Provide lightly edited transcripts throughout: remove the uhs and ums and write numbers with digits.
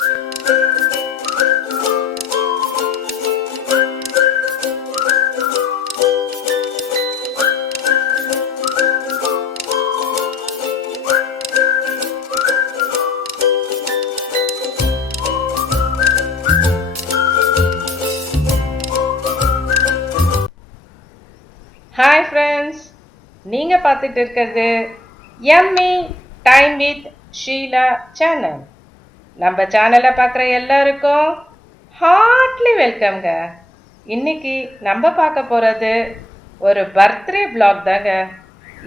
Hi friends, நீங்கள் பார்த்துட்டு இருக்கிறது Emmy time with Sheela channel. நம்ம சேனலை பார்க்குற எல்லாருக்கும் ஹார்ட்லி வெல்கம்ங்க. இன்னைக்கு நம்ம பார்க்க போகிறது ஒரு பர்த்டே பிளாக் தாங்க.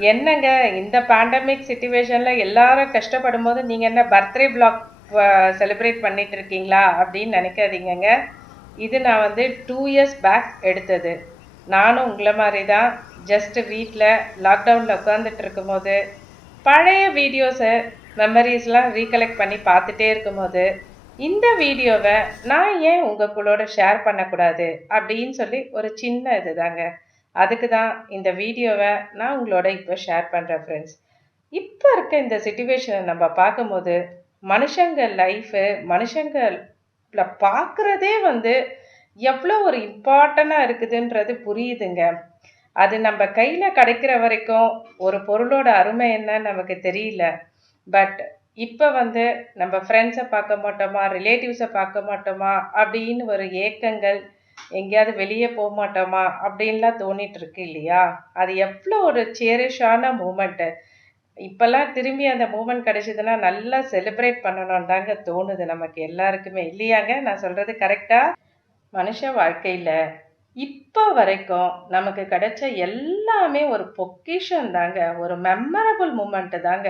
என்னங்க, இந்த பேண்டமிக் சுச்சுவேஷனில் எல்லாரும் கஷ்டப்படும் போது நீங்கள் என்ன பர்த்டே பிளாக் செலிப்ரேட் பண்ணிட்டு இருக்கீங்களா அப்படின்னு நினைக்காதீங்கங்க. இது நான் 2 இயர்ஸ் பேக் எடுத்தது. நானும் உங்களை மாதிரி தான் ஜஸ்ட்டு வீட்டில் லாக்டவுனில் உட்காந்துட்டு இருக்கும்போது பழைய வீடியோஸை மெமரிஸ்லாம் ரீகலெக்ட் பண்ணி பார்த்துட்டே இருக்கும்போது இந்த வீடியோவை நான் ஏன் உங்களோட ஷேர் பண்ணக்கூடாது அப்படின்னு சொல்லி ஒரு சின்ன இது தாங்க. அதுக்கு தான் இந்த வீடியோவை நான் உங்களோட இப்போ ஷேர் பண்ணுறேன் ஃப்ரெண்ட்ஸ். இப்போ இருக்க இந்த சுச்சுவேஷனை நம்ம பார்க்கும்போது மனுஷங்க லைஃபு மனுஷங்கள பார்க்குறதே எவ்வளோ ஒரு இம்பார்ட்டண்ட்டாக இருக்குதுன்றது புரியுதுங்க. அது நம்ம கையில் கிடைக்கிற வரைக்கும் ஒரு பொருளோட அருமை என்னன்னு நமக்கு தெரியல. பட் இப்போ நம்ம ஃப்ரெண்ட்ஸை பார்க்க மாட்டோமா, ரிலேட்டிவ்ஸை பார்க்க மாட்டோமா அப்படின்னு ஒரு ஏக்கங்கள், எங்கேயாவது வெளியே போக மாட்டோமா அப்படின்லாம் தோணிட்டு இருக்கு இல்லையா? அது எவ்வளோ ஒரு சேரிஷான மூமெண்ட்டு. இப்போல்லாம் திரும்பி அந்த மூமெண்ட் கிடைச்சதுன்னா நல்லா செலிப்ரேட் பண்ணணும் தாங்க தோணுது நமக்கு எல்லாருக்குமே, இல்லையாங்க? நான் சொல்கிறது கரெக்டாக? மனுஷ வாழ்க்கையில் இப்போ வரைக்கும் நமக்கு கிடைச்ச எல்லாமே ஒரு பொக்கிஷன் தாங்க, ஒரு மெமரபிள் மூமெண்ட்டு தாங்க.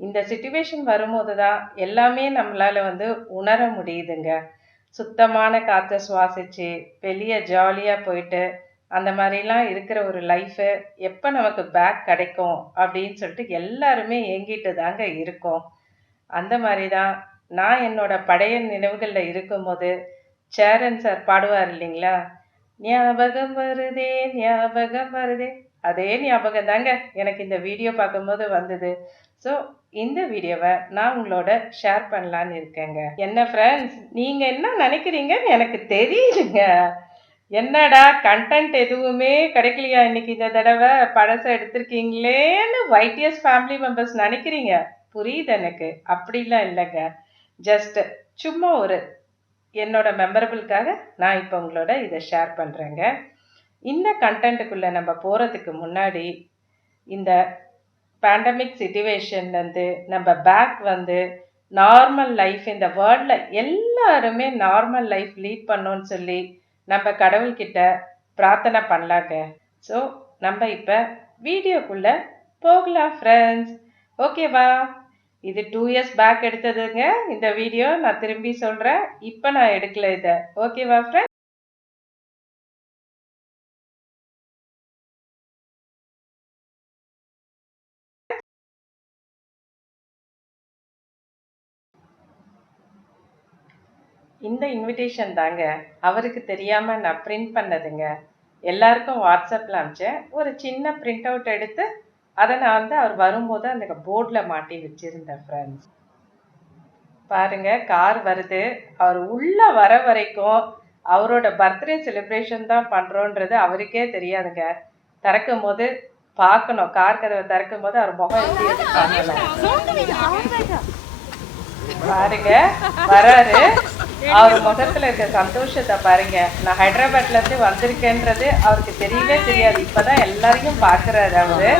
இந்த சுச்சுவேஷன் வரும்போது தான் எல்லாமே நம்மளால் உணர முடியுதுங்க. சுத்தமான காற்றை சுவாசிச்சு வெளியே ஜாலியாக போயிட்டு அந்த மாதிரிலாம் இருக்கிற ஒரு லைஃபு எப்போ நமக்கு பேக் கிடைக்கும் அப்படின்னு சொல்லிட்டு எல்லாருமே ஏங்கிட்டு தாங்க இருக்கோம். அந்த மாதிரி தான் நான் என்னோட பழைய நினைவுகளில் இருக்கும்போது சேரன் சார் பாடுவார் இல்லைங்களா, ஞாபகம் வருதே ஞாபகம் வருதே, அதே ஞாபகம் தாங்க எனக்கு இந்த வீடியோ பார்க்கும்போது வந்தது. ஸோ இந்த வீடியோவை நான் உங்களோட ஷேர் பண்ணலான்னு இருக்கேங்க. என்ன ஃப்ரெண்ட்ஸ், நீங்கள் என்ன நினைக்கிறீங்கன்னு எனக்கு தெரியுதுங்க. என்னடா கண்டென்ட் எதுவுமே கிடைக்கலையா இன்னைக்கு இந்த தடவை, பழசை எடுத்திருக்கீங்களேன்னு YTS ஃபேமிலி மெம்பர்ஸ் நினைக்கிறீங்க. புரியுது எனக்கு. அப்படிலாம் இல்லைங்க. ஜஸ்ட் சும்மா ஒரு என்னோட மெமரபிளுக்காக நான் இப்போ உங்களோட இதை ஷேர் பண்ணுறேங்க. இந்த கண்டென்ட்டுக்குள்ளே நம்ம போகிறதுக்கு முன்னாடி இந்த பேண்டமிக் சுச்சுவேஷன்லேருந்து நம்ம பேக் நார்மல் லைஃப், இந்த வேர்ல்டில் எல்லாருமே நார்மல் லைஃப் லீட் பண்ணோன்னு சொல்லி நம்ம கடவுள்கிட்ட பிரார்த்தனை பண்ணலாங்க. ஸோ நம்ம இப்போ வீடியோக்குள்ளே போகலாம் ஃப்ரெண்ட்ஸ். ஓகேவா? இது 2 இயர்ஸ் பேக் எடுத்ததுங்க இந்த வீடியோ. நான் திரும்பி சொல்கிறேன், இப்போ நான் எடுக்கல இதை. ஓகேவா ஃப்ரெண்ட்? இந்த இன்விடேஷன் தாங்க அவருக்கு தெரியாமல் நான் பிரிண்ட் பண்ணதுங்க. எல்லாருக்கும் வாட்ஸ்அப்பில் அனுப்பிச்சேன். ஒரு சின்ன பிரிண்ட் அவுட் எடுத்து அதை நான் அவர் வரும்போது அந்த போர்டில் மாட்டி வச்சுருந்தேன் ஃப்ரெண்ட்ஸ். பாருங்க, கார் வருது. அவர் உள்ள வர வரைக்கும் அவரோட பர்த்டே செலிப்ரேஷன் தான் பண்றோன்றது அவருக்கே தெரியாதுங்க. திறக்கும் போது பார்க்கணும், கார் கதவை திறக்கும் போது அவர் முகம் எப்படி இருக்கு பாருங்க. வராரு, அவர் முகத்துல இருக்க சந்தோஷத்தை பாருங்க. நான் ஹைதராபாத்ல இருந்து வந்திருக்கேன்றது அவருக்கு தெரியவே தெரியாது. இப்பதான் எல்லாரையும் பாக்குறாரு அவரு.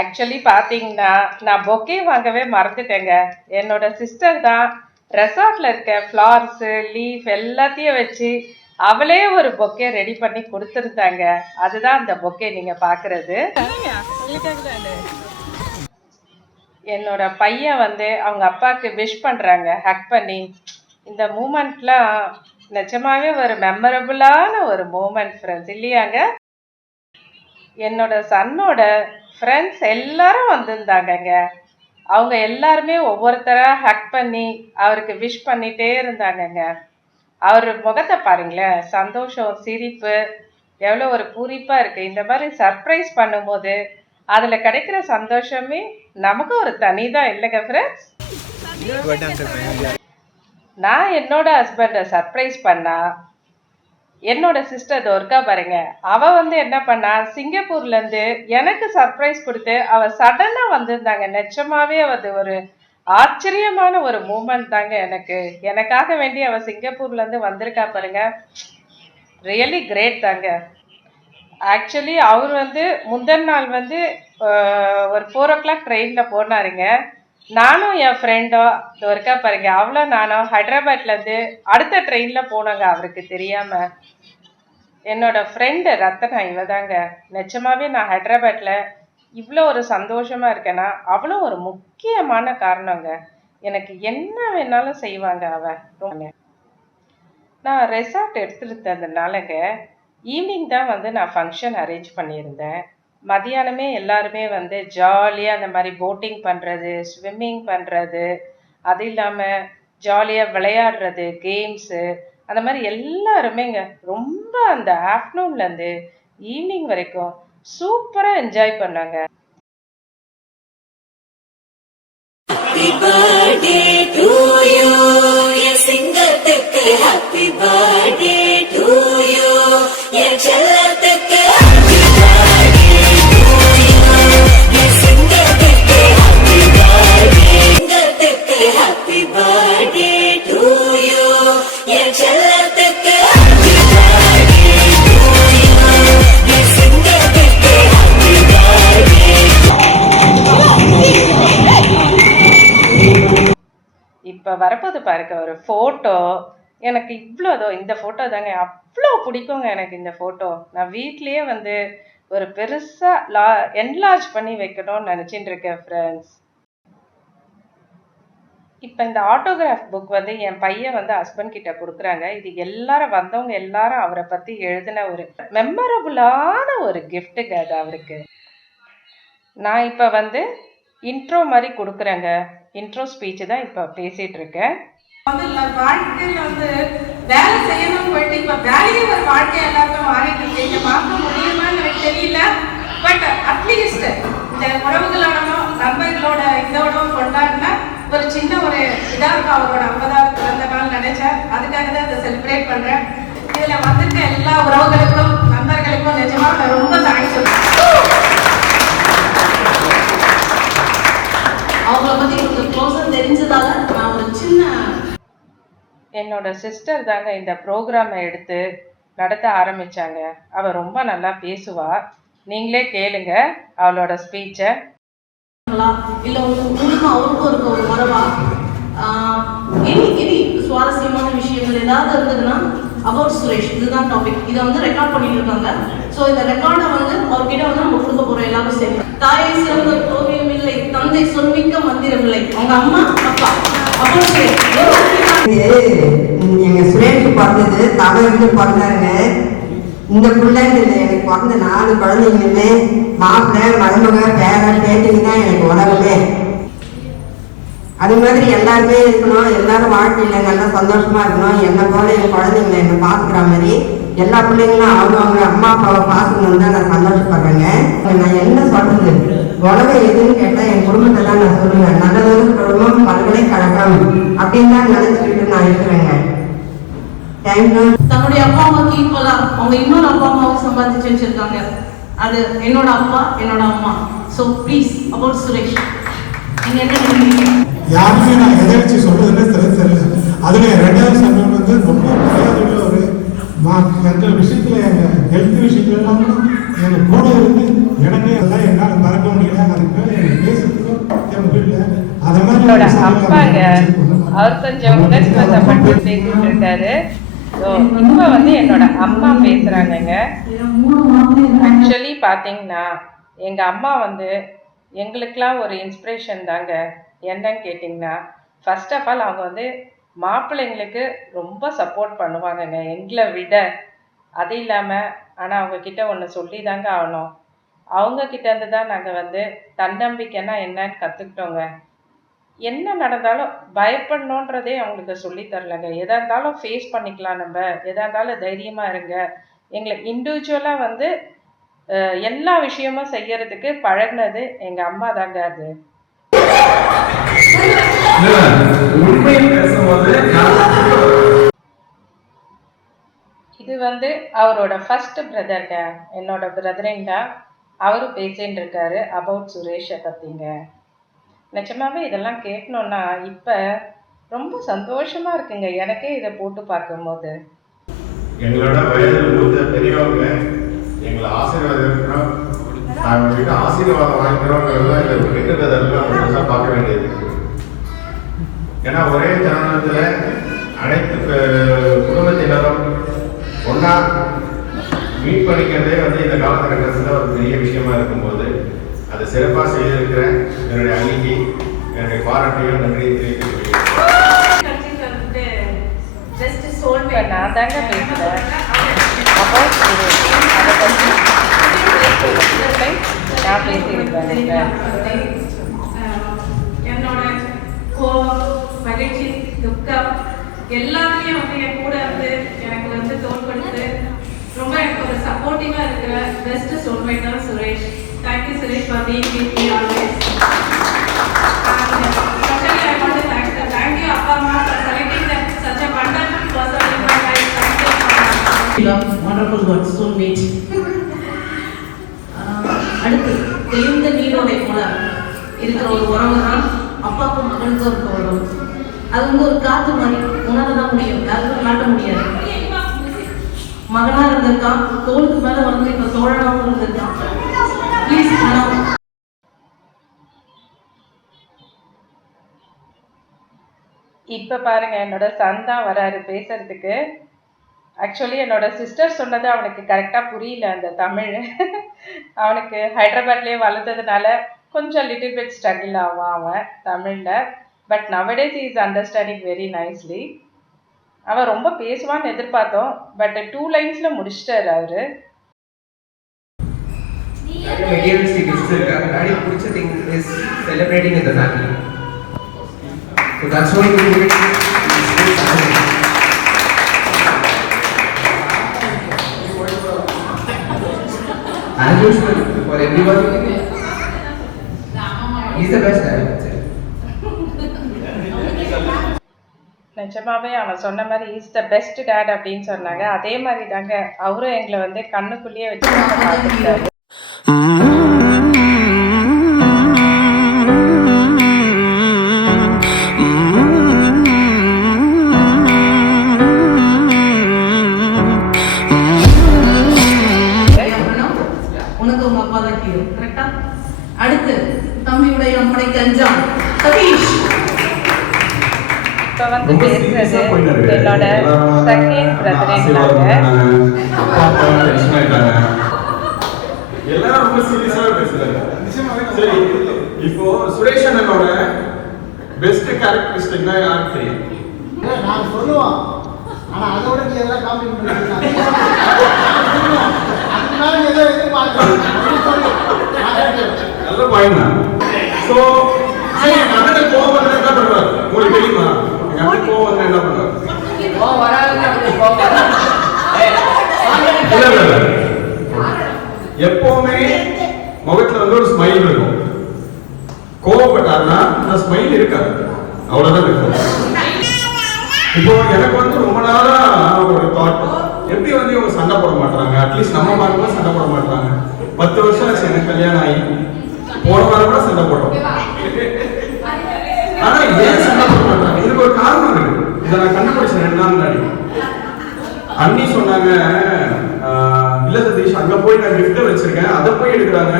ஆக்சுவலி பார்த்தீங்கன்னா நான் பொக்கே வாங்கவே மறந்துட்டேங்க. என்னோட சிஸ்டர் தான் ரெசார்ட்ல இருக்க ஃப்ளார்ஸு லீஃப் எல்லாத்தையும் வச்சு அவளே ஒரு பொக்கே ரெடி பண்ணி கொடுத்துருந்தாங்க. அதுதான் அந்த பொக்கே நீங்க பார்க்கறது. என்னோட பையன் அவங்க அப்பாவுக்கு விஷ் பண்ணுறாங்க ஹக் பண்ணி. இந்த மூமெண்ட்லாம் நிஜமாவே ஒரு மெமரபுளான ஒரு மூமெண்ட் ஃப்ரெண்ட்ஸ், இல்லையாங்க? என்னோட சன்னோட ஃப்ரெண்ட்ஸ் எல்லாரும் வந்திருந்தாங்கங்க. அவங்க எல்லாருமே ஒவ்வொருத்தராக ஹக் பண்ணி அவருக்கு விஷ் பண்ணிகிட்டே இருந்தாங்கங்க. அவர் முகத்தை பாருங்களேன், சந்தோஷம் சிரிப்பு எவ்வளோ ஒரு பூரிப்பாக இருக்குது. இந்த மாதிரி சர்ப்ரைஸ் பண்ணும்போது அதில் கிடைக்கிற சந்தோஷமே நமக்கு ஒரு தனி தான், இல்லைங்க ஃப்ரெண்ட்ஸ்? நான் என்னோட ஹஸ்பண்டை சர்ப்ரைஸ் பண்ணா என்னோட சிஸ்டர் துர்கா பாருங்க, அவ வந்து என்ன பண்ணா, சிங்கப்பூர்ல இருந்து எனக்கு சர்ப்ரைஸ் கொடுத்து அவ சடனா வந்திருந்தாங்க. நிஜமாவே அது ஒரு ஆச்சரியமான ஒரு மூமெண்ட் தாங்க. எனக்காக வேண்டி அவ சிங்கப்பூர்ல இருந்து வந்திருக்கா பாருங்க. ரியலி கிரேட் தாங்க. ஆக்சுவலி அவர் வந்து முந்தின நாள் வந்து ஒரு 4 o'clock ட்ரெயினில் போனாருங்க. நானும் என் ஃப்ரெண்டோ இருக்கா பாருங்க, அவ்வளோ நானும் ஹைதராபாத்லேருந்து அடுத்த ட்ரெயினில் போனோங்க அவருக்கு தெரியாமல். என்னோட ஃப்ரெண்டு ரத்தனா இவ தாங்க. நிஜமாவே நான் ஹைதராபாத்தில் இவ்வளோ ஒரு சந்தோஷமாக இருக்கேன்னா அவ்வளோ ஒரு முக்கியமான காரணங்க. எனக்கு என்ன வேணாலும் செய்வாங்க அவ. நான் ரெசார்ட் எடுத்துருந்ததுனாலங்க ஈவினிங் தான் வந்து நான் ஃபங்க்ஷன் அரேஞ்ச் பண்ணியிருந்தேன். மதியானமே எல்லாருமே வந்து ஜாலியாக அந்த மாதிரி போட்டிங் பண்ணுறது, ஸ்விம்மிங் பண்ணுறது, அது இல்லாமல் ஜாலியாக விளையாடுறது, கேம்ஸு, அந்த மாதிரி எல்லாருமேங்க ரொம்ப அந்த ஆஃப்டர்நூன்லேருந்து ஈவினிங் வரைக்கும் சூப்பராக என்ஜாய் பண்ணாங்க. Happy birthday to you, என் சிங்கத்துக்கு happy birthday to you, என் செல்லத்துக்கு happy birthday to you, என் சிங்கத்துக்கு happy birthday, சிங்கத்துக்கு happy birthday to you, என் செல்லத்துக்கு happy birthday to you, என் சிங்கத்துக்கு happy birthday. இப்போ வரப்போது பாருங்க ஒரு ஃபோட்டோ. எனக்கு இவ்வளோதோ இந்த ஃபோட்டோ தாங்க அவ்வளோ பிடிக்குங்க எனக்கு இந்த ஃபோட்டோ. நான் வீட்லேயே வந்து ஒரு பெருசாக என்லார்ஜ் பண்ணி வைக்கணும்னு நினச்சிட்டு இருக்கேன் ஃப்ரெண்ட்ஸ். இப்போ இந்த ஆட்டோகிராஃப் புக் வந்து என் பையன் வந்து ஹஸ்பண்ட் கிட்ட கொடுக்குறாங்க. இது எல்லாரும் வந்தவங்க எல்லாரும் அவரை பற்றி எழுதின ஒரு மெமரபுளான ஒரு கிஃப்ட்டுங்க அது அவருக்கு. நான் இப்போ வந்து இன்ட்ரோ மாதிரி கொடுக்குறேங்க. இன்ட்ரோ ஸ்பீச் தான் இப்போ பேசிட்டு இருக்கேன். வாழ்க்கையில வந்து வேலை செய்யணும் போயிட்டு இப்ப வேலையே ஒரு வாழ்க்கையை எல்லாருக்கும் மாறிட்டு இருக்கு. மாற்ற முடியுமான்னு எனக்கு தெரியல. பட் அட்லீஸ்ட் இந்த உறவுகளோடனோ நண்பர்களோட இதோட கொண்டாடின ஒரு சின்ன ஒரு இதா இருக்கும். அவரோட 50வது பிறந்த நாள் நினைச்சேன். அதுக்காக தான் இதை செலிப்ரேட் பண்றேன். இதுல வந்திருக்க எல்லா உறவுகளுக்கும் நண்பர்களுக்கும் நிஜமா நான் ரொம்ப தேங்க்ஸ் சொல்றேன். அவங்கள பத்தி கொஞ்சம் க்ளோஸா தெரிஞ்சதால நான் ஒரு சின்ன என்னோட சிஸ்டர் தாங்க இந்த ப்ரோக்ராமை எடுத்து நடத்த ஆரம்பிச்சாங்க. அவ ரொம்ப நல்லா பேசுவா. நீங்களே கேளுங்க அவளோட ஸ்பீச்சை. இல்ல உங்களுக்கு அவருக்கும் இருக்க ஒரு மரபா இனி சுவாரஸ்யமான விஷயங்கள் ஏதாவது இருந்ததுன்னா அபவுட் சுரேஷ் இதுதான் டாபிக். இதை வந்து ரெக்கார்ட் பண்ணிட்டு இருக்காங்க. ஸோ இந்த ரெக்கார்டை வந்து அவர்கிட்ட வந்து நம்ம கொடுக்க போறோம் எல்லாரும் சேர்ந்து. தாயை சிறந்த ஓவியம் இல்லை, தந்தை சொல்மிக்க மந்திரம் இல்லை. அவங்க அம்மா அப்பா அபவுட் சுரேஷ். எங்க சுரேஷ் பிறந்தது தமிழுக்கு பிறந்தாருங்க. இந்த பிள்ளைங்க எனக்கு பிறந்த 4 குழந்தைங்களுமே மாப்பிள்ளை மருமக பேர பேட்டிங்க தான் எனக்கு உலகமே. அது மாதிரி எல்லாருமே இருக்கணும். எல்லாரும் வாழ்க்கையில நல்லா சந்தோஷமா இருக்கணும். என்னை போல என் குழந்தைங்களை என்னை பார்த்துக்கிற மாதிரி எல்லா பிள்ளைங்களும் அவங்க அம்மா அப்பாவை பார்க்கணுன்னு தான் நான் சந்தோஷப்படுறேங்க. நான் என்ன சொல்றது, உலகம் எதுன்னு கேட்டால் என் குடும்பத்தை தான் நான் சொல்லுவேன். நல்லதொரு குடும்பம் பல்கலைக்கழகம் அப்படின்னு தான் நினைச்சுக்கிட்டு நான் இருக்கிறேங்க. தேங்க்யூ. தன்னுடைய அப்பா அம்மாவுக்கு ஈக்குவலா அவங்க இன்னொரு அப்பா அம்மாவும் சம்பாதிச்சு வச்சிருக்காங்க. அது என்னோட அப்பா என்னோட அம்மா. ஸோ ப்ளீஸ் அபவுட் சுரேஷ் நீங்க என்ன நினைக்கிறீங்க? யாருமே நான் எதை வச்சு சொல்றதுன்னு தெரியல. அதுல 2வது சம்பவம் வந்து ரொம்ப மரியாதையுள்ள ஒரு எந்த விஷயத்துல எங்க ஹெல்த் விஷயத்துல எல்லாம் எனக்கு கூட இருந்து இடமே எல்லாம் என்னால் மறக்க முடியல. அதுக்கு மேல எனக்கு பேசுறதுக்கும் என் முடியல. அத மாதிரி அப்பாங்க அவர் கொஞ்சம் உணர்ச்சி வசப்பட்டு பேசிட்டு இருக்காரு. இப்ப வந்து என்னோட அம்மா பேசுறாங்க. ஆக்சுவலி பாத்தீங்கன்னா எங்க அம்மா வந்து எங்களுக்கெல்லாம் ஒரு இன்ஸ்பிரேஷன் தாங்க. என்னன்னு கேட்டிங்கன்னா, ஃபர்ஸ்ட் ஆஃப் ஆல் அவங்க வந்து மாப்பிள்ளைங்களுக்கு ரொம்ப சப்போர்ட் பண்ணுவாங்கங்க எங்களை விட. அது இல்லாமல் ஆனால் அவங்கக்கிட்ட ஒன்று சொல்லி தாங்க ஆகணும். அவங்கக்கிட்ட இருந்து தான் நாங்கள் வந்து தன்னம்பிக்கைன்னா என்னன்னு கற்றுக்கிட்டோங்க. என்ன நடந்தாலும் பயப்படணுன்றதே அவங்களுக்கு சொல்லி தரலங்க. எதாக இருந்தாலும் ஃபேஸ் பண்ணிக்கலாம், நம்ம எதாக இருந்தாலும் தைரியமாக இருங்க. எங்களை இண்டிவிஜுவலாக வந்து எல்லா விஷயமும் செய்யறதுக்கு பழகினது எங்கள் அம்மா தாங்க. அது உண்மையை பேசும்போது இது வந்து அவரோட ஃபர்ஸ்ட் பிரதர்ங்க, என்னோட பிரதரிங்க. அவரு பேசின்னு இருக்காரு அபவுட் சுரேஷை பற்றிங்க. நிஜமாவே இதெல்லாம் கேட்கணுன்னா இப்போ ரொம்ப சந்தோஷமா இருக்குங்க எனக்கே இதை போட்டு பார்க்கும்போது. எங்களோட வயதில் மூத்த பெரியவங்க எங்களை ஆசீர்வாதம் நாங்கள் கிட்ட ஆசீர்வாதம் வாங்கிக்கிறோங்கிறது தான் இந்த கிட்டத்தட்ட பார்க்க வேண்டியது. ஏன்னா ஒரே தருணத்தில் அனைத்து குடும்பத்தினரும் ஒன்றா மீட் பண்ணிக்கிறதே வந்து இந்த காலகட்டத்தில் ஒரு பெரிய விஷயமா இருக்கும்போது அதை சிறப்பாக செய்திருக்கிற என்னுடைய அன்னைக்கு என்னுடைய பாராட்டையும் நன்றியை தெரிவித்துக் இப்போ நான் தாங்க பேசுகிறேன் அபவுட் சுரேஷ். அதை பற்றி நான் பேசியிருப்பேன். என்னோட கோபம், மகிழ்ச்சி, துக்கம் எல்லாத்துலேயும் வந்து என் கூட வந்து எனக்கு வந்து தோல் கொடுத்து ரொம்ப எனக்கு ஒரு சப்போர்ட்டிவாக இருக்கிற பெஸ்ட் சோல்மேட் தான் Suresh. Thank you Suresh for being with me always. Especially I want to thank you அப்பா அம்மா for selecting them such a wonderful person in my life. Thank you so much. Wonderful God, soulmate. அடுத்து தெளிந்த நீரோடை போல இருக்கிற ஒரு உறவு தான் அப்பாவுக்கும் மகனுக்கும் இருக்க உறவு. அது வந்து ஒரு காத்து மாதிரி உணரதான் முடியும், யாருக்கும் காட்ட முடியாது. மகனா இருந்திருக்கான், தோளுக்கு மேல வந்து இப்ப தோழனாவும் இருந்திருக்கான். ப்ளீஸ் இப்போ பாருங்க என்னோட சன் தான் வராரு பேசுறதுக்கு. ஆக்சுவலி என்னோட சிஸ்டர் சொன்னது அவனுக்கு கரெக்டாக புரியல அந்த தமிழ். அவனுக்கு ஹைதராபாத்லேயே வளர்ந்ததுனால கொஞ்சம் லிட்டில் பிட் ஸ்ட்ரகிள் ஆவான் அவன் தமிழில். But nowadays is understanding very nicely. அவன் ரொம்ப பேசுவான்னு எதிர்பார்த்தோம், பட் 2 லைன்ஸில் முடிச்சிட்டாரு அவரு. materialistic gifts இருக்காங்க. டாடி பிடிச்ச thing is celebrating in the family. So that's why we do it. As usual for everyone, he's the best dad. நிஜமாவே அவன் சொன்ன மாதிரி இஸ் த பெஸ்ட் டேட் அப்படின்னு சொன்னாங்க. அதே மாதிரி தாங்க அவரும் எங்களை வந்து கண்ணுக்குள்ளேயே வச்சு பார்த்துட்டாரு. உனக்கு உங்க அப்பா தான் ஹீரோ, கரெக்டா? அடுத்து தம்பியுடைய அம்மனை கஞ்சான் சதீஷ். இப்போ வந்து பேசுறது என்னோட செகண்ட் பிரதர்னாங்க. எல்லாரும் ரொம்ப சீரியஸாவே பேசுறாங்க. சரி, இப்போ சுரேஷ் அண்ணனோட பெஸ்ட் கேரக்டரிஸ்டிக்னா யாருக்கு தெரியும்? நான் சொல்லுவோம், ஆனா அதோட நீ எல்லாம் காமெடி பண்ணுவீங்க. அதனால ஏதோ எதிர்பார்க்கிறேன். நல்ல பாயிண்ட் தான். சோ சரி, அண்ணனுக்கு கோவம் வந்தா என்ன பண்ணுவார் உங்களுக்கு தெரியுமா? எங்க அண்ணன் கோவம் வந்தா என்ன பண்ணுவார்? இல்ல எப்பவுமே முகத்துல வந்து ஒரு ஸ்மைல் இருக்கும். கோவப்பட்டாருன்னா அந்த ஸ்மைல் இருக்காது, அவ்வளவுதான் இருக்கும். இப்போ எனக்கு வந்து ரொம்ப நாளா ஒரு தாட், எப்படி வந்து இவங்க சண்டை போட மாட்டாங்க, அட்லீஸ்ட் நம்ம பார்க்கும்போது சண்டை போட மாட்டாங்க. 10 வருஷம் ஆச்சு எனக்கு கல்யாணம் ஆகி, போன வாரம் கூட சண்டை போட்டோம். ஆனா ஏன் சண்டை போட மாட்டாங்க? இதுக்கு ஒரு காரணம் இருக்கு. இதை நான் கண்டுபிடிச்சேன் 2 நாள் முன்னாடி. அண்ணி சொன்னாங்க, இல்ல சதீஷ் அங்க போய் நான் கிஃப்ட் வச்சிருக்கேன், அதை போய் எடுக்கிறாங்க.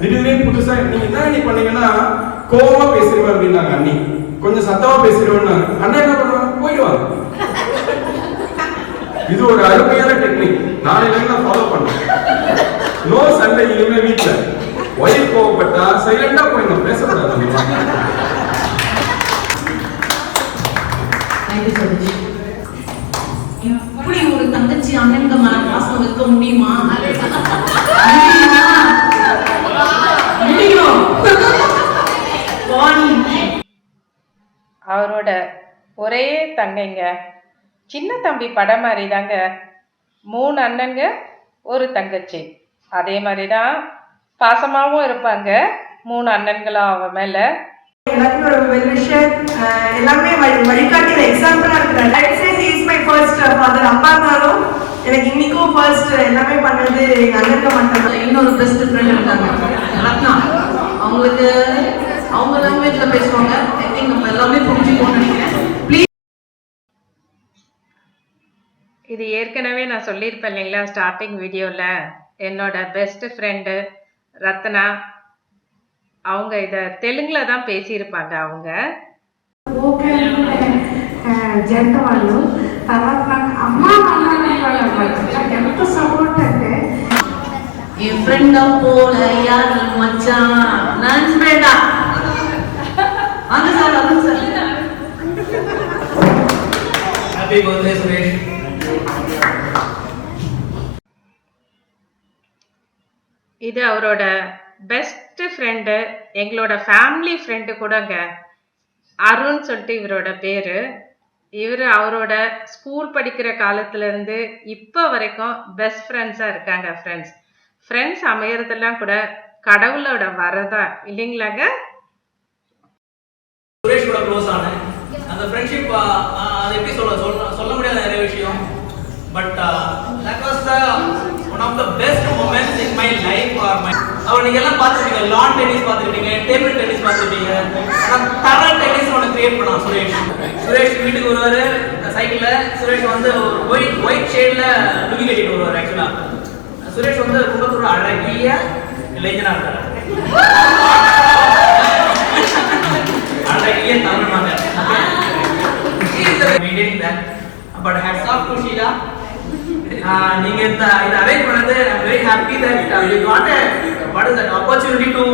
திடீர்னு புதுசா நீங்க என்ன அண்ணி பண்ணீங்கன்னா கோவமா பேசுறீங்க அப்படின்னாங்க. அண்ணி கொஞ்சம் சத்தமா பேசுறீங்கன்னாங்க. அண்ணா என்ன பண்ணுவாங்க, போயிடுவாங்க. இது ஒரு அருமையான டெக்னிக், நாளையில நான் ஃபாலோ பண்றேன். நோ சண்டை இனிமே வீட்டுல. ஒய்ஃப் கோவப்பட்டா சைலண்டா போயிடணும், பேசக்கூடாது. எப்படி ஒரு தங்கச்சி அண்ணனுக்கு மேல பாசம் வைக்க முடியுமா? முடியும். அவரோட ஒரே தங்கைங்க, சின்ன தம்பி படம் மாதிரி தாங்க. 3 அண்ணனுங்க 1 தங்கச்சி. அதே மாதிரி தான் பாசமாகவும் இருப்பாங்க 3 அண்ணன்களும் அவன் மேலே. எல்லாத்துக்கும் ஒரு வெல் விஷர், எல்லாமே வழிகாட்டிய எக்ஸாம்பிளா இருக்கிறார். I say he is my first father. அப்பா இருந்தாலும் எனக்கு இன்னைக்கும் ஃபர்ஸ்ட் எல்லாமே பண்ணது எங்க அண்ணனுக்கு மட்டும். இன்னொரு பெஸ்ட் ஃப்ரெண்ட் இருக்காங்க, ரத்னா. அவங்களுக்கு அவங்க லாங்குவேஜ்ல பேசுவாங்க. ஐ திங்க் நம்ம எல்லாமே புரிஞ்சுக்கணும்னு நினைக்கிறேன். ப்ளீஸ். இது ஏற்கனவே நான் சொல்லியிருப்பேன் இல்லைங்களா ஸ்டார்டிங் வீடியோவில். என்னோட பெஸ்ட் ஃப்ரெண்டு ரத்னா, அவங்க இதை தெலுங்கில் தான் பேசியிருப்பாங்க. அவங்க ఓకే జంట వాళ్ళు తర్వాత నాకు అమ్మ నాకు ఎంత సపోర్ట్ అంటే என் ஃப்ரெண்டா போல யாரு மச்சான் நான் வேண்டா. வாங்க சார், வாங்க சார். Happy birthday, Suresh. இது அவரோட பெஸ்ட் ஃப்ரெண்டு, எங்களோட ஃபேமிலி ஃப்ரெண்டு கூடங்க. அருண் சொல்லிட்டு இவரோட பேரு. இவர் அவரோட ஸ்கூல் படிக்கிற காலத்துலேருந்து இப்போ வரைக்கும் பெஸ்ட் ஃப்ரெண்ட்ஸாக இருக்காங்க. ஃப்ரெண்ட்ஸ் அமையறதெல்லாம் கூட கடவுளோட வரதா இல்லைங்களாங்க? சுரேஷ் கூட க்ளோஸ் ஆனேன். அந்த ஃப்ரெண்ட்ஷிப் அது எப்படி சொல்ல முடியாத நிறைய விஷயம். But that was the one of the best moments in my life or my. நீங்க எல்லாம் பார்த்துருப்பீங்க, லான் டென்னிஸ் பார்த்துருப்பீங்க, டேபிள் டென்னிஸ் பார்த்துருப்பீங்க. ஆனால் தர டென்னிஸ் ஒன்று கிரியேட் பண்ணான் சுரேஷ் வீட்டுக்கு வருவார் சைக்கிளில். சுரேஷ் வந்து ஒயிட் ஷேடில் லுங்கி கட்டிட்டு வருவார். ஆக்சுவலாக சுரேஷ் வந்து குடும்பத்தோட அழகிய இளைஞனா இருக்காரு. அழகிய தமிழ் மகன். But hats off to Sheela. நீங்க இதை அரேஞ்ச் பண்ணது I am very happy that you got what is that opportunity to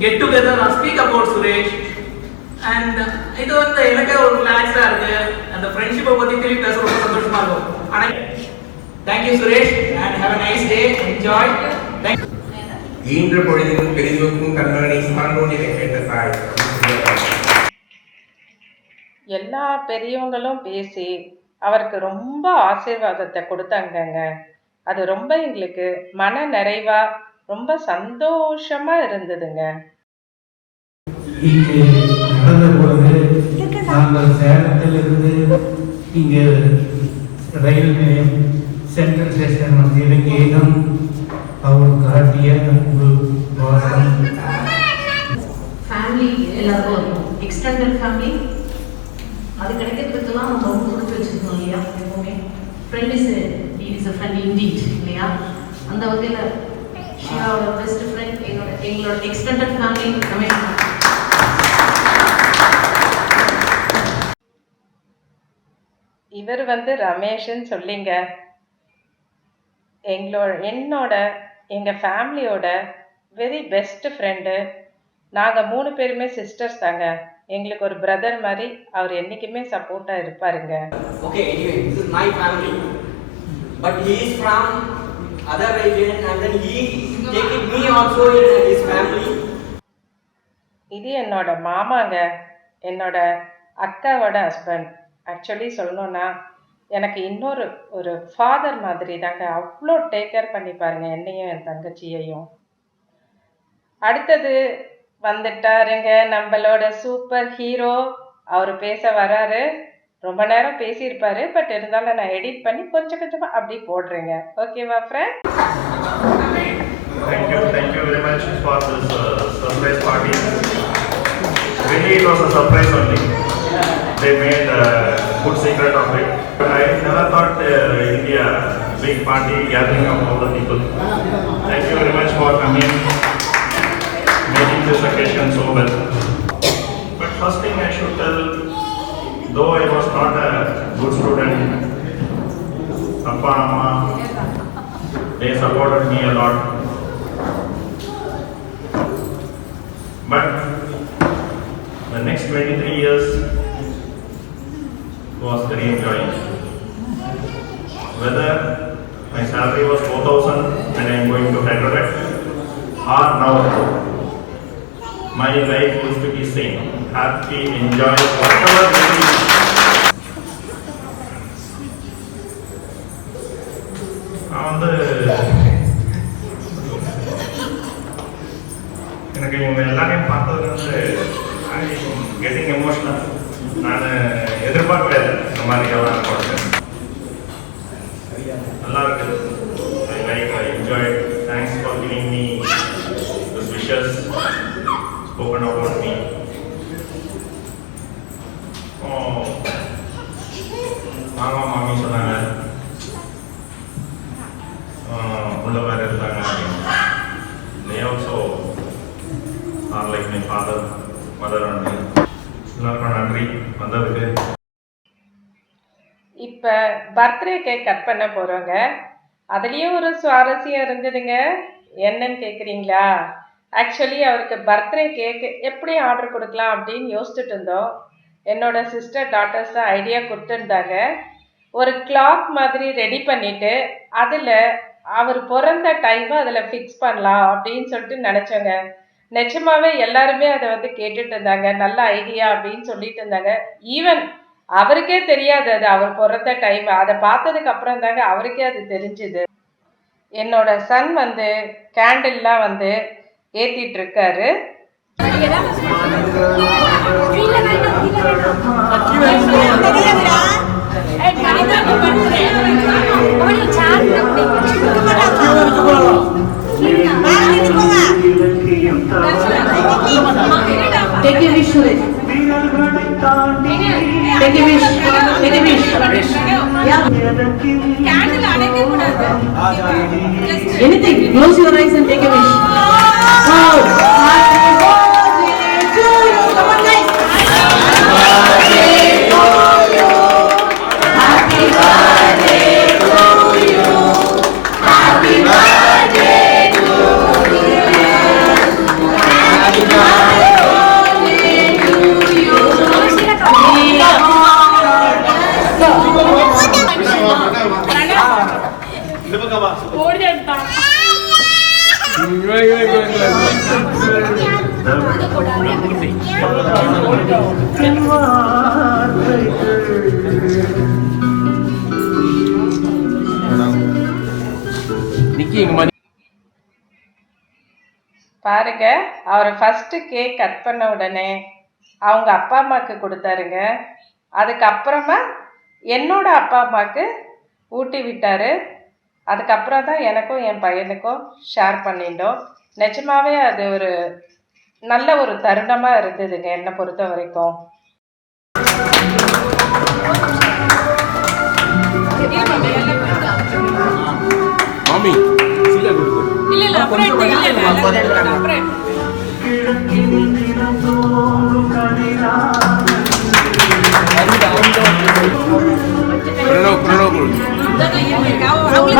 get together and speak about Suresh. And இது வந்து எனக்கு ஒரு ரிலாக்ஸா இருக்கு. அந்த ஃப்ரெண்ட்ஷிப்பை பத்தி திருப்பி பேச ரொம்ப சந்தோஷமா இருக்கும். ஆனா thank you Suresh and have a nice day. Enjoy. Thank you. ஈன்ற பொழுதிலும் பெரிதுக்கும் கண்மணி சான்றோனிலே கேட்ட தாய். எல்லா பெரியவங்களும் பேசி அவருக்கு ரொம்ப ஆசீர்வாதத்தை கொடுத்தாங்கங்க. அது ரொம்ப எங்களுக்கு மன நிறைவா ரொம்ப சந்தோஷமா இருந்ததுங்க. இங்கே நடந்த பொழுது நாங்கள் சேலத்திலிருந்து இங்கே ரயில்வே சென்ட்ரல் ஸ்டேஷன் வந்து இறங்கியதும் அவர் காட்டிய அன்பு வாசம். ஃபேமிலி எல்லாருக்கும் இருக்கும், எக்ஸ்டெண்டட் ஃபேமிலி. அது கிடைக்கிறதுக்கெல்லாம் நம்ம ரொம்ப கொடுத்து வச்சுருக்கோம் இல்லையா? எப்பவுமே friend is a friend indeed இல்லையா? அந்த வகையில் ஷியாவோட பெஸ்ட் ஃப்ரெண்ட் எங்களோட எக்ஸ்டெண்டட் ஃபேமிலி ரமேஷ். இவர் வந்து ரமேஷ்ன்னு சொல்லிங்க. எங்கள் ஃபேமிலியோட வெரி பெஸ்ட் ஃப்ரெண்டு. நாங்கள் 3 பேருமே சிஸ்டர்ஸ் தாங்க. எங்களுக்கு ஒரு பிரதர் மாதிரி அவர் என்றைக்குமே சப்போர்ட்டாக இருப்பாருங்க. Okay, anyway, this is my family. But he is from other region and then he taking me also in his family. இது என்னோட மாமாங்க, என்னோட அக்காவோட ஹஸ்பண்ட். ஆக்சுவலி சொல்லணுன்னா எனக்கு ஒரு ஃபாதர் மாதிரி தாங்க. அவ்வளோ டேக் கேர் பண்ணி பாருங்க என்னையும் என் தங்கச்சியையும். அடுத்தது வந்துட்டாருங்க நம்மளோட சூப்பர் ஹீரோ. அவர் பேச வராரு. ரொம்ப நேரம் பேசியிருப்பாரு. பட் இருந்தாலும் நான் எடிட் பண்ணி கொஞ்சம் கொஞ்சமாக அப்படி போடுறேங்க. ஓகேவா friend? Thank you very much for this surprise party. Really, it was a surprise only. They made a good secret of it. I never thought India big party gathering of all the people. Thank you very much for coming, making this occasion so well. But first thing I should tell, though I was not a good student, Appa Amma, they supported me a lot. But the next 23 years was very enjoying. Whether my salary was 4,000 and I am going to Hyderabad, or now my life used to be same, happy, enjoy, whatever may be. எனக்கு இவங்க எல்லாரையும் பார்த்ததுலேருந்து எதிர்பார்க்கவே இல்லை இந்த மாதிரி எல்லாம் போட்டு நல்லா இருக்கு. I like, I enjoy. Thanks for giving me this wishes spoken about me. மாமா மாமி சொன்னாங்க உள்ள வேறு இருந்தாங்க. They also are like my father, mother and me. எல்லாருக்கும் நன்றி வந்ததுக்கு. இப்போ பர்த்டே கேக் கட் பண்ண போகிறோங்க. அதுலேயும் ஒரு சுவாரஸ்யம் இருந்ததுங்க. என்னன்னு கேட்குறீங்களா? ஆக்சுவலி அவருக்கு பர்த்டே கேக்கு எப்படி ஆர்டர் கொடுக்கலாம் அப்படின்னு யோசிச்சுட்டு இருந்தோம். என்னோட சிஸ்டர் டாட்டர்ஸ் தான் ஐடியா கொடுத்துருந்தாங்க. ஒரு கிளாக் மாதிரி ரெடி பண்ணிவிட்டு அதில் அவர் பிறந்த டைமை அதில் ஃபிக்ஸ் பண்ணலாம் அப்படின்னு சொல்லிட்டு நினச்சோங்க. நிஜமாவே எல்லாருமே அதை வந்து கேட்டுட்டு இருந்தாங்க. நல்ல ஐடியா அப்படின்னு சொல்லிட்டு இருந்தாங்க. ஈவன் அவருக்கே தெரியாது அது அவர் பிறந்த டைம். அதை பார்த்ததுக்கு அப்புறம் தாங்க அவருக்கே அது தெரிஞ்சுது. என்னோட சன் வந்து கேண்டில்லாம் வந்து ஏற்றிட்டு இருக்காரு. Take a wish, Suresh. Take a wish. Take a wish. Yeah. Anything. Close your eyes and take a wish. Wow. Happy birthday to you. Come on, guys. Happy birthday to you. Happy birthday to you. Happy birthday to you. பாருங்க, அவர் first cake cut பண்ண உடனே அவங்க அப்பா அம்மாவுக்கு கொடுத்தாருங்க. அதுக்கப்புறமா என்னோட அப்பா அம்மாவுக்கு ஊட்டி விட்டாரு. அதுக்கப்புறம் தான் எனக்கும் என் பையனுக்கும் ஷேர் பண்ணிட்டோம். நிஜமாவே அது ஒரு நல்ல ஒரு தருணமாக இருந்ததுங்க என்னை பொறுத்த வரைக்கும்.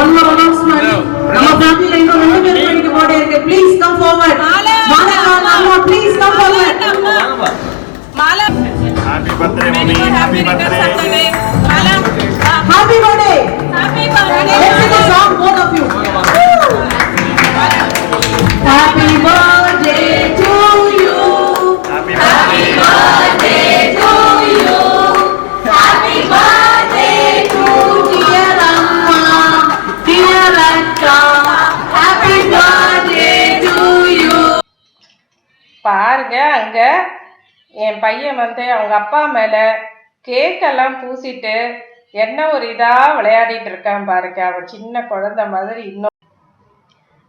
One more announcement. Our family ல இன்னும் 2 பேர் படிக்க போறே இருக்கு. Please come forward. Mala, please come forward. Mala. Happy birthday, mommy. Happy birthday. Mala. Happy birthday. Happy birthday. Let's sing a song, both of you. Happy birthday to you. Happy birthday to you. Happy birthday to dear Amma, dear Akka. Happy birthday to you. பாருங்க, அங்க என் பையன் வந்து அவங்க அப்பா மேல கேக்கெல்லாம் பூசிட்டு என்ன ஒரு இதா விளையாடிட்டு இருக்கான் பாருங்க. அவன் சின்ன குழந்தை மாதிரி. இன்னும்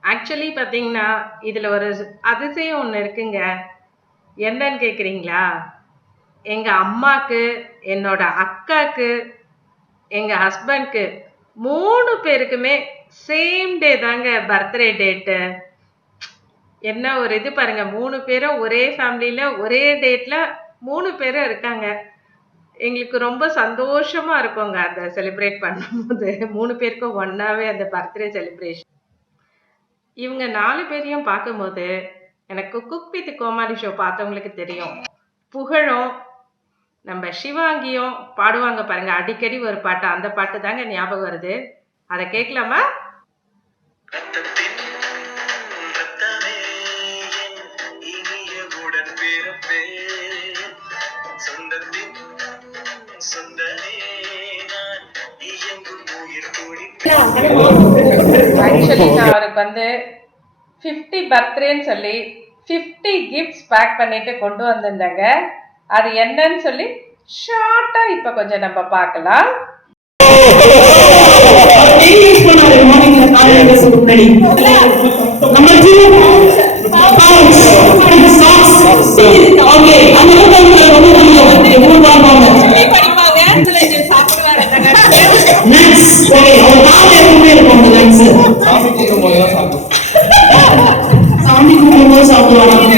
ஆக்சுவலி பார்த்தீங்கன்னா இதில் ஒரு அதிசயம் ஒன்று இருக்குங்க. என்னன்னு கேட்குறீங்களா? எங்கள் அம்மாவுக்கு, என்னோட அக்காவுக்கு, எங்கள் ஹஸ்பண்ட்க்கு 3 பேருக்குமே சேம் டே தாங்க பர்த்டே டேட்டு. என்ன ஒரு இது பாருங்க, 3 பேரும் ஒரே ஃபேமிலியில் ஒரே டேட்டில் 3 பேரும் இருக்காங்க. எங்களுக்கு ரொம்ப சந்தோஷமா இருக்குங்க அதை செலிப்ரேட் பண்ணும்போது. 3 பேருக்கும் ஒன்றாவே அந்த பர்த்டே செலிப்ரேஷன். இவங்க 4 பேரையும் பார்க்கும்போது எனக்கு குக் வித் கோமாளி ஷோ பார்த்தவங்களுக்கு தெரியும். புகழும் நம்ம சிவாங்கியும் பாடுவாங்க பாருங்க அடிக்கடி ஒரு பாட்டு. அந்த பாட்டு தாங்க ஞாபகம் வருது. அதை கேட்கலாமா? ஆக்சுவலி நான் அவருக்கு வந்து 50 பர்த்டேன்னு சொல்லி 50 கிஃப்ட்ஸ் பேக் பண்ணிட்டு கொண்டு வந்திருந்தேங்க. அது என்னன்னு சொல்லி ஷார்ட்டா இப்ப கொஞ்சம் நம்ம பார்க்கலாம்.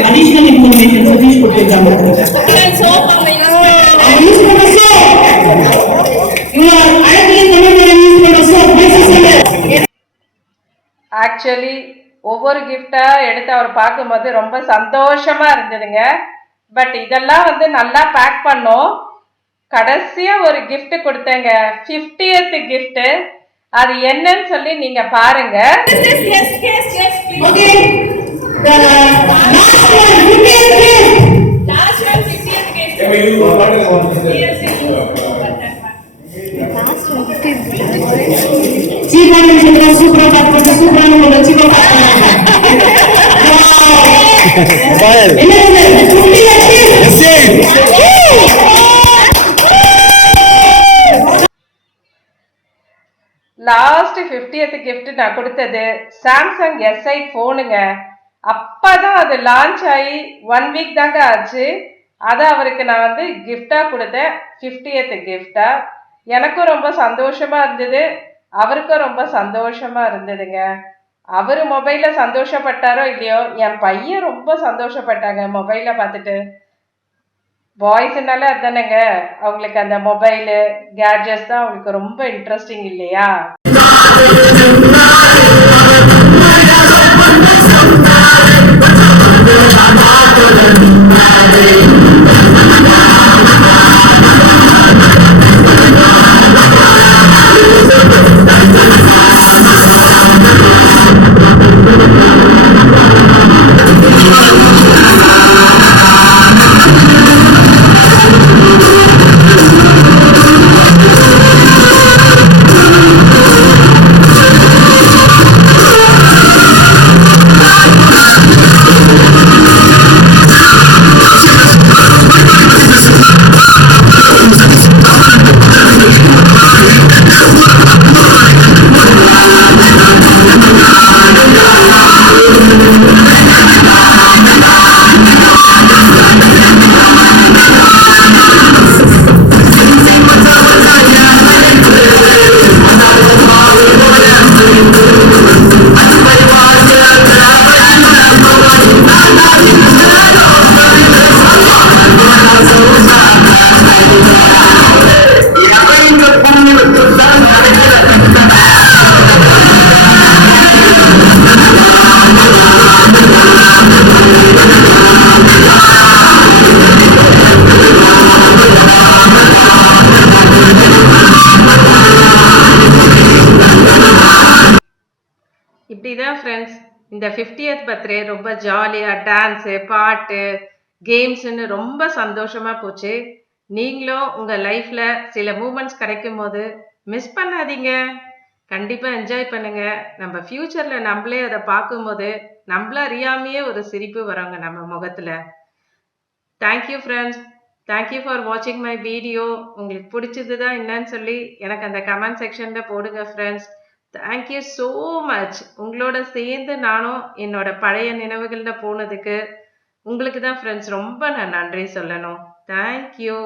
அடிஷனல் இன்ஃபர்மேஷன் சதீஷ் கொடுத்திருக்காங்க. ஆக்சுவலி ஒவ்வொரு கிஃப்டா எடுத்து அவர் பார்க்கும்போது ரொம்ப சந்தோஷமா இருந்ததுங்க. பட் இதெல்லாம் வந்து நல்லா பேக் பண்ணோம். கடைசியா ஒரு gift கொடுத்தேங்க, 50th gift. அது என்னன்னு சொல்லி நீங்க பாருங்க. லாஸ்ட் 50th gift நான் கொடுத்தது சாம்சங் SI போனுங்க. அப்பதான் அது லான்ச் ஆகி 1 வீக் தாங்க ஆச்சு. அதை அவருக்கு நான் வந்து கிஃப்டா கொடுத்தேன், 50th gift-ஆ. எனக்கும் ரொம்ப சந்தோஷமா இருந்தது, அவருக்கும் ரொம்ப சந்தோஷமா இருந்ததுங்க. அவரு மொபைல்ல சந்தோஷப்பட்டாரோ இல்லையோ, என் பையன் ரொம்ப சந்தோஷப்பட்டாங்க மொபைல பார்த்துட்டு. பாய்ஸ்னால அதானேங்க, அவங்களுக்கு அந்த மொபைலு கேட்ஜெட்ஸ் தான் அவங்களுக்கு ரொம்ப இன்ட்ரெஸ்டிங் இல்லையா? இப்படிதான் ஃப்ரெண்ட்ஸ், இந்த 50th பர்த்டே ரொம்ப ஜாலியா டான்ஸு, பாட்டு, கேம்ஸ்ன்னு ரொம்ப சந்தோஷமா போச்சு. நீங்களும் உங்க லைஃப்ல சில மூமெண்ட்ஸ் கிடைக்கும் போது மிஸ் பண்ணாதீங்க, கண்டிப்பா என்ஜாய் பண்ணுங்க. நம்ம ஃபியூச்சர்ல நம்மளே அதை பார்க்கும்போது நம்மள அறியாமையே ஒரு சிரிப்பு வருங்க நம்ம முகத்துல. தேங்க்யூ ஃப்ரெண்ட்ஸ், தேங்க்யூ ஃபார் வாட்சிங் மை வீடியோ. உங்களுக்கு பிடிச்சதுதான் என்னன்னு சொல்லி எனக்கு அந்த கமெண்ட் செக்ஷன்ல போடுங்க ஃப்ரெண்ட்ஸ். Thank you so much. உங்களோட சேர்ந்து நானும் என்னோட பழைய நினைவுகள்ல போனதுக்கு உங்களுக்கு தான் ஃப்ரெண்ட்ஸ் ரொம்ப நான் நன்றி சொல்லணும். தேங்க்யூ.